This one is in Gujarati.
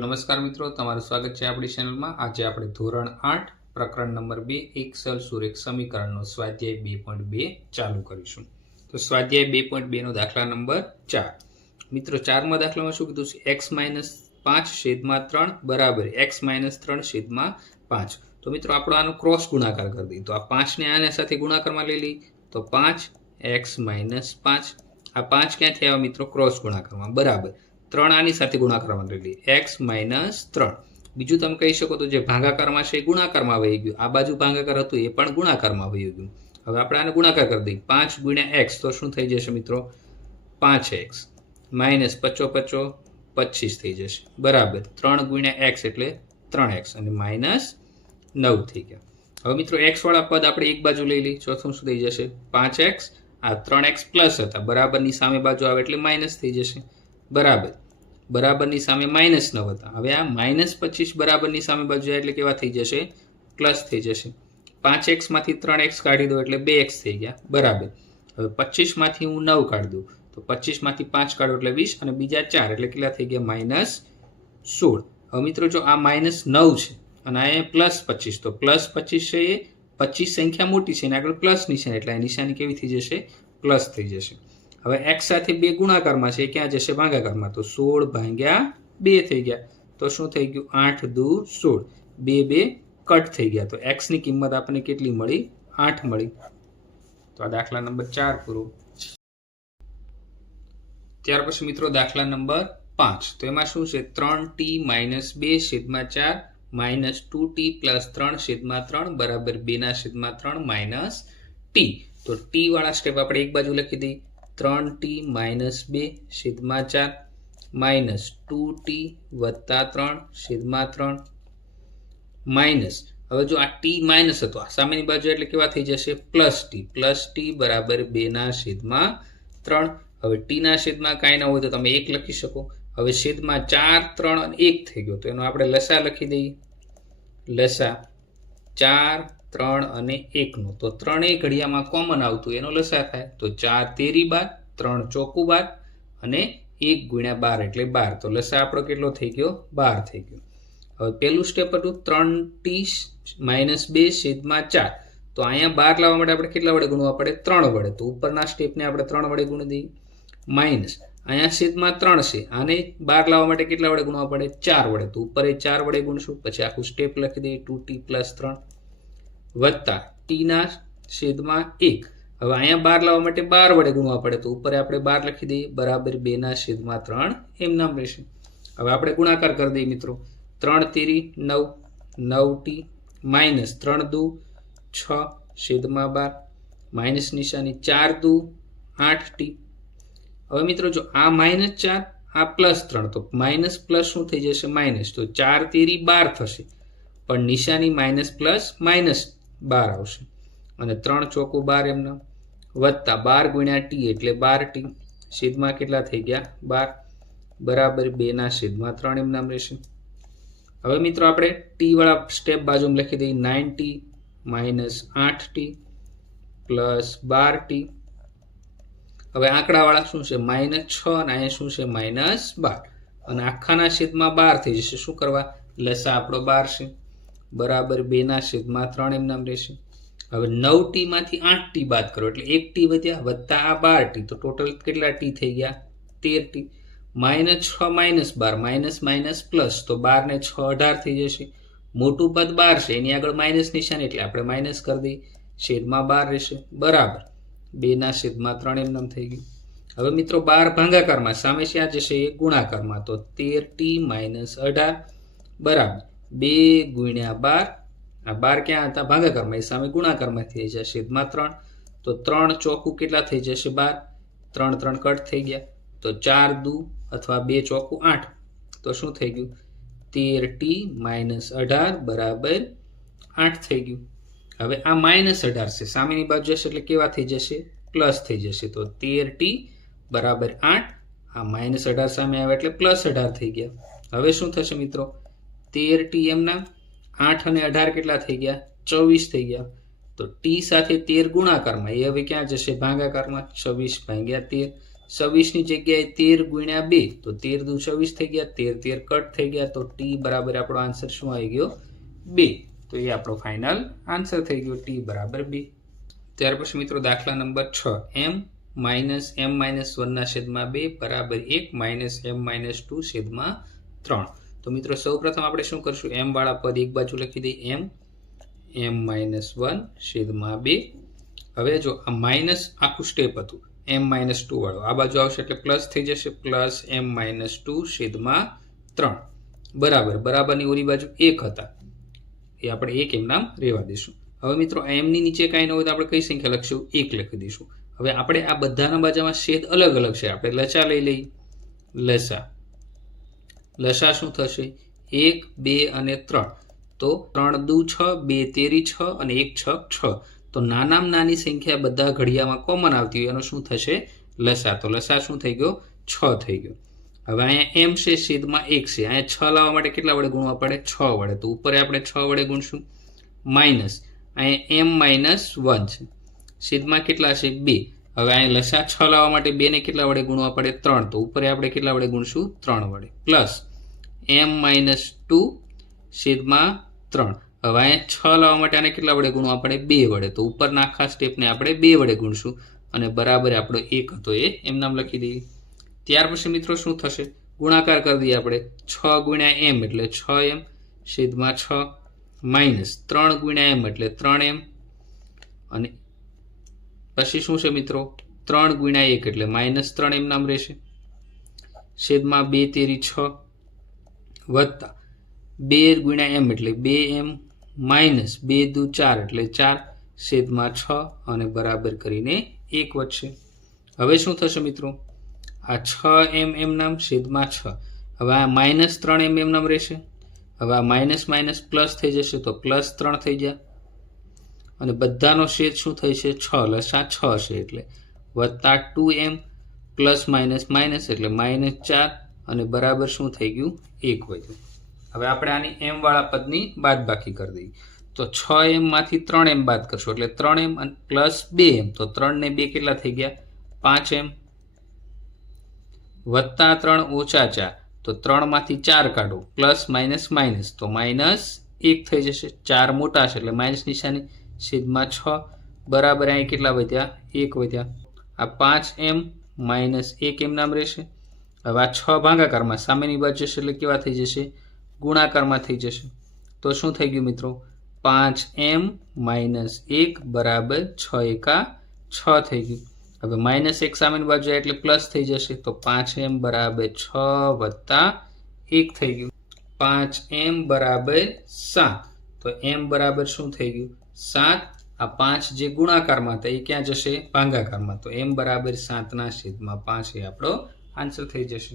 નમસ્કાર મિત્રો, તમારું સ્વાગત છે આપણી ચેનલમાં। આજે આપણે ધોરણ 8 પ્રકરણ નંબર 2 એક સરળ સુરેખ સમીકરણનો સ્વાધ્યાય 2.2 ચાલુ કરીશું। તો સ્વાધ્યાય 2.2 નો દાખલા નંબર 4। મિત્રો 4માં દાખલામાં શું કીધું છે? x-5/3 બરાબર x-3/5। તો મિત્રો આપણો આનો ક્રોસ ગુણાકાર કરી દઈએ। તો આ 5 ને આના સાથે ગુણાકારમાં લઈ લઈએ તો 5x-5। આ 5 ક્યાંથી આવ્યા મિત્રો? ક્રોસ ગુણાકારમાં બરાબર 3 આની સાથે ગુણાકારમાં લઈ લઈએ x-3। બીજું તમે કહી શકો તો જે ભાગાકારમાં છે એ ગુણાકારમાં વહી ગયું, આ બાજુ ભાગાકાર હતું એ પણ ગુણાકારમાં વહી ગયું। હવે આપણે આને ગુણાકાર કરી દઈએ 5 × x તો શું થઈ જશે મિત્રો? 5x માઇનસ 5 25 થઈ જશે બરાબર 3 × x એટલે 3x અને માઇનસ 9 થઈ ગયા। હવે મિત્રો x વાળા પદ આપણે એક બાજુ લઈ લઈએ, ચોથું શું થઈ જશે? 5x આ 3x પ્લસ હતા બરાબરની સામે બાજુ આવે એટલે માઇનસ થઈ જશે બરાબર બરાબરની સામે માઇનસ 9 હતા। હવે આ -25 બરાબરની સામે બાજુ જાય એટલે કેવા થઈ જશે? પ્લસ થઈ જશે। 5x માંથી 3x કાઢી દો એટલે 2x થઈ ગયા બરાબર। હવે 25 માંથી હું 9 કાઢી દઉં તો 25 માંથી 5 કાઢો એટલે 20 અને બીજા 4 એટલે કેટલા થઈ ગયા? -16। હવે મિત્રો જો આ -9 છે અને આ +25 તો +25 છે એ 25 સંખ્યા મોટી છે અને આગળ પ્લસ નિશાની એટલે આ નિશાની કેવી થઈ જશે? પ્લસ થઈ જશે। હવે x સાથે 2 ગુણાકારમાં છે, ક્યાં જશે? ભાગાકારમાં। તો 16/2 થઈ ગયા તો શું થઈ ગયું? 8 × 2 = 16। 2 કટ થઈ ગયા તો x ની કિંમત આપણને કેટલી મળી? 8 મળી। તો આ દાખલા નંબર 4 પૂરો। ત્યાર પછી મિત્રો દાખલા નંબર 5 તો એમાં શું છે? 3t - 2/4 -2t + 3/3 બરાબર 2/3 - t। તો t વાળા સ્ટેપ આપણે એક બાજુ લખી દઈએ 3t - 2/4 -2t + 3/3 માઇનસ, હવે જો આ t માઇનસ હતો આ સામેની બાજુ એટલે કેવા થઈ જશે? +t બરાબર 2/3। હવે t ના છેદમાં કાંઈ ના હોય તો તમે 1 લખી શકો। હવે છેદમાં 4, 3 અને 1 થઈ ગયો તો એનો આપણે લસા લખી દઈએ। લસા 4, 3 અને 1 નો તો 3 ઘડિયામાં કોમન આવતું એનો લસા થાય તો 4 તેરી 12, 3 ચોકું 12 અને 1 × 12 એટલે 12। તો લસા આપણો કેટલો થઈ ગયો? 12 થઈ ગયો। હવે પહેલું સ્ટેપ હતું 3t - 2/4 તો અહીંયા 12 લાવવા માટે આપણે કેટલા વડે ગુણવા પડે? 3 વડે। તો ઉપરના સ્ટેપને આપણે 3 વડે ગુણી દઈએ માઇનસ અહીંયા છેદમાં 3 છે આને 12 લાવવા માટે કેટલા વડે ગુણવા પડે? 4 વડે। તો ઉપર એ 4 વડે ગુણશું પછી આખું સ્ટેપ લખી દઈએ 2t + 3 વત્તા t ના છેદમાં 1। હવે અહીંયા 12 લાવવા માટે 12 વડે ગુણવા પડે તો ઉપર આપણે 12 લખી દઈએ બરાબર 2/3 એમ નામ રહેશે। હવે આપણે ગુણાકાર કરી દઈએ મિત્રો 3 તેરી 9, 9t માઇનસ 3 × 2 = 6 છેદમાં 12 માઇનસ નિશાની 4 × 2 = 8t। હવે મિત્રો જો આ -4 આ +3 તો માઇનસ પ્લસ શું થઈ જશે? માઇનસ। તો 4 તેરી 12 થશે પણ નિશાની -+-12 આવશે અને 3 ચોકું 12 એમના વત્તા 12 × t એટલે 12t છેદમાં કેટલા થઈ ગયા? 12 બરાબર 2/3 એમ નામ રહેશે। હવે મિત્રો આપણે t વાળા સ્ટેપ બાજુમાં લખી દઈએ 9t - 8t + 12t। હવે આંકડા વાળા શું છે? -6 અને અહીંયા શું છે? -12 અને આખાના છેદમાં 12 થઈ જશે। શું કરવા? લસા આપણો 12 છે બરાબર 2/3 એમ નામ રહેશે। હવે 9t માંથી 8t બાદ કરો એટલે 1t વધ્યા વત્તા આ 12t તો ટોટલ કેટલા t થઈ ગયા? 13t। -6 - 12 પ્લસ તો 12 ને 6 18 થઈ જશે। મોટું પદ 12 છે એની આગળ માઇનસ નિશાની એટલે આપણે માઇનસ કરી દઈએ છેદમાં 12 રહેશે બરાબર 2/3 એમ નામ થઈ ગયું। હવે મિત્રો 12 ભાગાકારમાં સામે ક્યાં જશે? એ ગુણાકારમાં તો 13t - 18 બરાબર 2 × 12 આ 12 ક્યાં હતા? ભાગાકારમાં એ સામે ગુણાકારમાં થઈ જશે છેદમાં 3 તો 3 ચોકું કેટલા થઈ જશે? 12 3 3 કટ થઈ ગયા તો 4 × 2 અથવા 2 ચોકું 8 તો શું થઈ ગયું? 13t - 18 બરાબર 8 થઈ ગયું। હવે આ -18 છે સામેની બાજુ જશે એટલે કેવા થઈ જશે? પ્લસ થઈ જશે તો 13t બરાબર 8 આ -18 સામે આવે એટલે +18 થઈ ગયા। હવે શું થશે મિત્રો? 13t એમના 8 અને 18 કેટલા થઈ ગયા? 24 થઈ ગયા। તો t સાથે 13 ગુણાકારમાં એ હવે ક્યાં જશે? ભાગાકારમાં 26/13 26 ની જગ્યાએ 13 ગુણ્યા 2 તો 13 દુ 26 થઈ ગયા, 13 13 કટ થઈ ગયા, તો t બરાબર આપણો આન્સર શું આવી ગયો 2. તો એ આપણો ફાઇનલ આન્સર થઈ ગયો t બરાબર 2. ત્યાર પછી મિત્રો દાખલા number 6 m minus m minus 1 ના છેદમાં 2 બરાબર 1 માઇનસ m માઇનસ 2 છેદમાં 3. તો મિત્રો સૌપ્રથમ આપણે શું કરશું, m વાળા પદ એક બાજુ લખી દઈએ, m માઇનસ 1 છેદમાં 2. હવે જો આ માઇનસ આખું સ્ટેપ હતું m માઇનસ 2 વાળું, આ બાજુ આવશે એટલે પ્લસ થઈ જશે, પ્લસ m માઇનસ 2 છેદમાં 3 બરાબર બરાબરની ઓલી બાજુ 1 હતા એ આપણે 1 એમ નામ રહેવા દઈશું. હવે મિત્રો m ની નીચે કાંઈ ન હોય તો આપણે કઈ સંખ્યા લખશું, 1 લખી દઈશું. હવે આપણે આ બધાના બાજુમાં છેદ અલગ અલગ છે, આપણે લસા લઈ લઈએ. લસા શું થશે 1 2 અને 3, તો 3 દુ 6, 2 તેરી 6 અને 1 6 6. તો નાનામાં નાની સંખ્યા બધા ઘડિયામાં કોમન આવતી હોય એનો શું થશે લસા. તો લસા શું થઈ ગયો 6 થઈ ગયો. હવે અહીંયા m છે છેદમાં 1 છે, અહીંયા 6 લાવવા માટે કેટલા વડે ગુણવા પડે 6 વડે, તો ઉપર આપણે 6 વડે ગુણશું. માઇનસ અહીંયા m માઇનસ 1 છે, છેદમાં કેટલા છે 2. હવે અહીંયા લસા 6 લાવવા માટે 2 ને કેટલા વડે ગુણવા પડે 3, તો ઉપર આપણે કેટલા વડે ગુણશું 3 વડે. પ્લસ m માઇનસ 2 છેદમાં 3. હવે અહીંયા 6 લાવવા માટે આને કેટલા વડે ગુણવા પડે 2 વડે, તો ઉપરના આખા સ્ટેપને આપણે 2 વડે ગુણશું અને બરાબર આપણો 1 હતો એ એમ નામ લખી દઈએ. ત્યાર પછી મિત્રો શું થશે, ગુણાકાર કરી દઈએ આપણે. 6 ગુણ્યા m એટલે 6m છેદમાં 6 માઇનસ 3 ગુણ્યા m એટલે 3m અને પછી શું છે મિત્રો 3 ગુણ્યા 1 એટલે માઇનસ 3m નામ રહેશે, છેદમાં 2 તેરી 6 વત્તા 2 ગુણ્યા m એટલે 2m માઇનસ 2 દુ 4 એટલે 4 છેદમાં 6 અને બરાબર કરીને 1 વધશે. હવે શું થશે મિત્રો, આ 6m એમ નામ છેદમાં 6. હવે આ માઇનસ 3m એમ નામ રહેશે. હવે આ માઇનસ માઇનસ પ્લસ થઈ જશે તો પ્લસ 3 થઈ ગયા અને બધાનો છેદ શું થઈ છે 6, લસા 6 છે એટલે વત્તા 2m પ્લસ માઇનસ માઇનસ એટલે માઇનસ 4 અને બરાબર શું થઈ ગયું 1 વધ્યું. હવે આપણે આની m વાળા પદની બાદબાકી કરી દઈએ. તો 6m માંથી 3m બાદ કરશો એટલે 3m અને પ્લસ 2m, તો 3 ને 2 કેટલા થઈ ગયા 5m વત્તા 3 ઓછા 4, તો 3 માંથી 4 કાઢો પ્લસ માઇનસ માઇનસ તો માઇનસ 1 થઈ જશે. 4 મોટા છે એટલે માઇનસ નિશાની છેદમાં 6 બરાબર અહીં કેટલા વધ્યા 1 વધ્યા. આ 5m માઇનસ 1m નામ રહેશે. હવે આ 6 ભાગાકારમાં સામેની બાજુ જશે એટલે કેવા થઈ જશે ગુણાકારમાં થઈ જશે. તો શું થઈ ગયું મિત્રો 5m માઇનસ 1 બરાબર 6 એકા 6 થઈ ગયું. હવે માઇનસ 1 સામેની બાજુ જાય એટલે પ્લસ થઈ જશે, તો 5m બરાબર 6 વત્તા 1 થઈ ગયું. 5m બરાબર 7, તો m બરાબર શું થઈ ગયું 7. આ 5 જે ગુણાકારમાં હતા એ ક્યાં જશે ભાગાકારમાં, તો m બરાબર 7 ના છેદમાં 5 એ આપણો આન્સર થઈ જશે.